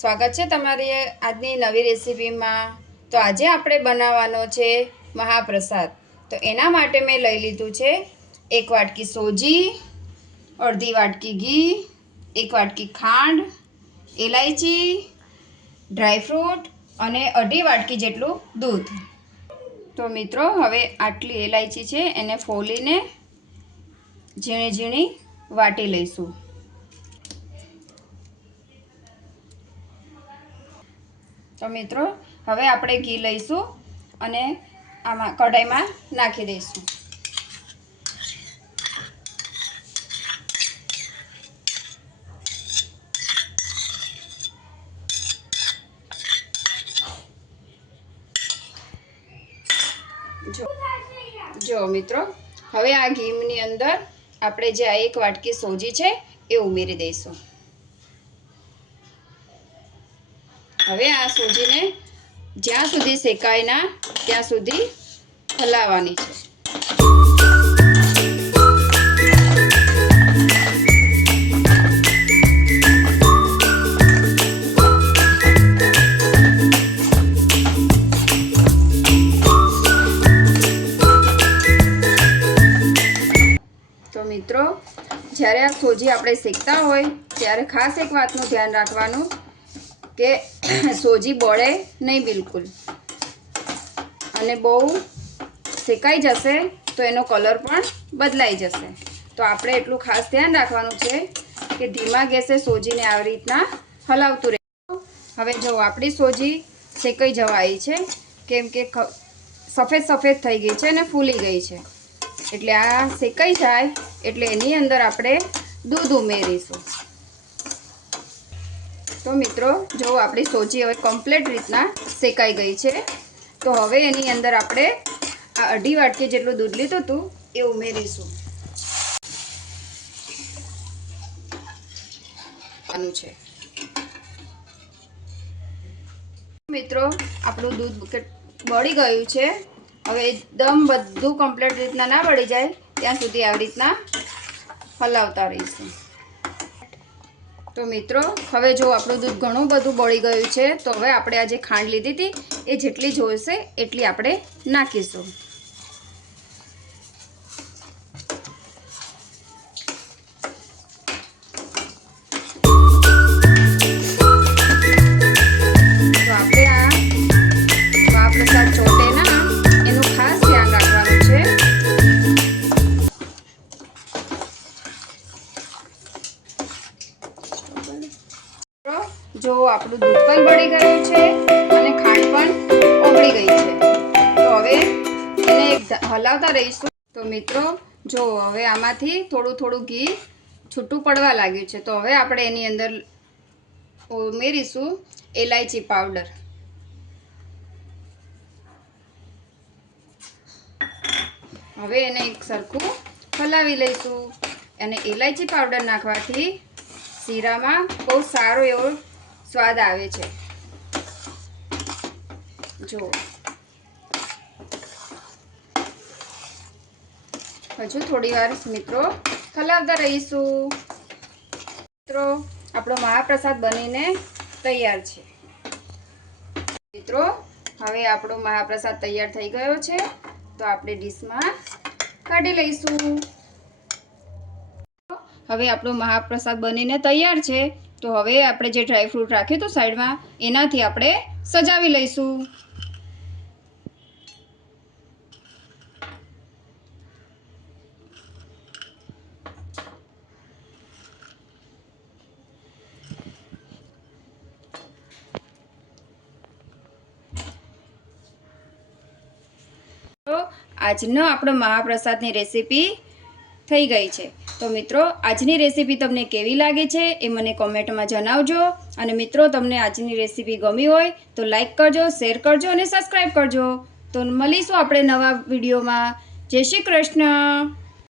સ્વાગત છે તમારી આજની નવી રેસીપીમાં। તો આજે આપણે બનાવવાનો છે મહાપ્રસાદ। તો એના માટે મેં લઈ લીધું છે 1 વાટકી સોજી, અડધી વાટકી ઘી, 1 વાટકી ખાંડ, ઇલાયચી, ડ્રાયફ્રૂટ અને અડધી વાટકી જેટલું દૂધ। તો મિત્રો હવે આટલી ઇલાયચી છે એને ફોલીને ઝીણી ઝીણી વાટી લઈશું। તો મિત્રો હવે આપણે ઘી લઈશું અને આમાં કઢાઈમાં નાખી દઈશું। જો મિત્રો હવે આ ઘીની અંદર આપણે જે આ 1 વાટકી સોજી છે એ ઉમેરી દઈશું। હવે આ સોજીને જ્યાં સુધી શેકાય ના ત્યાં સુધી હલાવવાની છે। તો મિત્રો જ્યારે આ સોજી આપણે શેકતા હોય ત્યારે ખાસ એક વાતનું ધ્યાન રાખવાનું કે સોજી બળે નહીં બિલકુલ, અને બહુ શેકાઈ જશે તો એનો કલર પણ બદલાઈ જશે। તો આપણે એટલું ખાસ ધ્યાન રાખવાનું છે કે ધીમા ગેસે સોજીને આવી રીતના હલાવતું રહેવું। હવે જો આપણી સોજી શેકાઈ જવા આવી છે, કેમ કે સફેદ સફેદ થઈ ગઈ છે અને ફૂલી ગઈ છે, એટલે આ શેકાઈ જાય એટલે એની અંદર આપણે દૂધ ઉમેરીશું। તો મિત્રો જો આપણી સોજી હવે કમ્પ્લીટ રીતના શેકાઈ ગઈ છે, તો હવે એની અંદર આપણે આ અડધી વાટકી જેટલું દૂધ લીધું હતું એ ઉમેરીશું। મિત્રો આપણું દૂધ બળી ગયું છે। હવે એકદમ બધું કમ્પ્લીટ રીતના ના બળી જાય ત્યાં સુધી આવી રીતના હલાવતા રહીશું। તો મિત્રો હવે જો આપણું દૂધ ઘણું બધું બળી ગયું છે, તો હવે આપણે આ જે ખાંડ લીધી હતી એ જેટલી જોઈશે એટલી આપણે નાખીશું। તો આપણે આ મહાપ્રસાદ ચોટે ના એનું ખાસ ધ્યાન રાખવાનું છે। જો આપણું દૂધ પણ બળી ગયું છે અને ખાંડ પણ ઓગળી ગઈ છે, તો હવે એને હલાવતા રહીશું। તો મિત્રો જો હવે આમાંથી થોડું થોડું ઘી છૂટું પડવા લાગ્યું છે, તો હવે આપણે એની અંદર ઉમેરીશું ઇલાયચી પાવડર। હવે એને એક સરખું હલાવી લઈશું, અને ઇલાયચી પાવડર નાખવાથી શીરામાં બહુ સારો એવો સ્વાદ આવે છે। જો હજુ થોડી વાર મિત્રો હલાવતા રહીશું। મિત્રો આપણો મહાપ્રસાદ બનીને તૈયાર છે। મિત્રો હવે આપણો મહાપ્રસાદ તૈયાર થઈ ગયો છે, તો આપણે ડીશમાં કાઢી લઈશું। હવે આપણો મહાપ્રસાદ બનીને તૈયાર છે, તો હવે આપણે જે ડ્રાયફ્રૂટ રાખ્યું હતું સાઈડમાં એનાથી આપણે સજાવી લઈશું। તો આજનો આપણો મહાપ્રસાદની રેસીપી થઈ ગઈ છે। તો મિત્રો આજની રેસીપી તમને કેવી લાગી છે એ મને કોમેન્ટમાં જણાવજો, અને મિત્રો તમને આજની રેસીપી ગમી હોય તો લાઈક કરજો, શેર કરજો અને સબસ્ક્રાઈબ કરજો। તો મળીશું આપણે નવા વિડીયોમાં। જય શ્રી કૃષ્ણ।